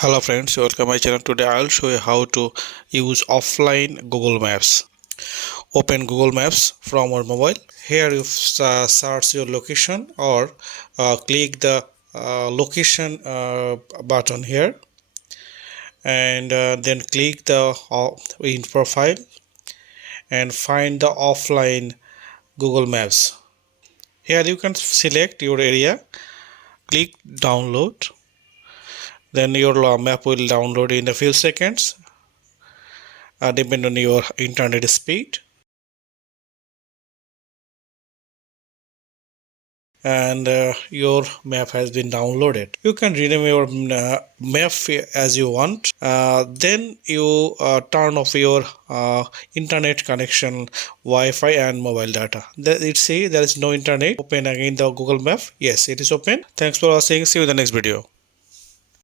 Hello friends, welcome my channel. Today I'll show you how to use offline Google Maps. Open Google Maps from our mobile. Here you search your location or click the location button here, and then click the in profile and find the offline Google Maps. Here you can select your area, click download, then your map will download in a few seconds, depend on your internet speed. And your map has been downloaded. You can rename your map as you want. Then you turn off your internet connection, Wi-Fi and mobile data. It say there is no internet. Open again the Google Map. Yes, it is open. Thanks for watching. See you in the next video.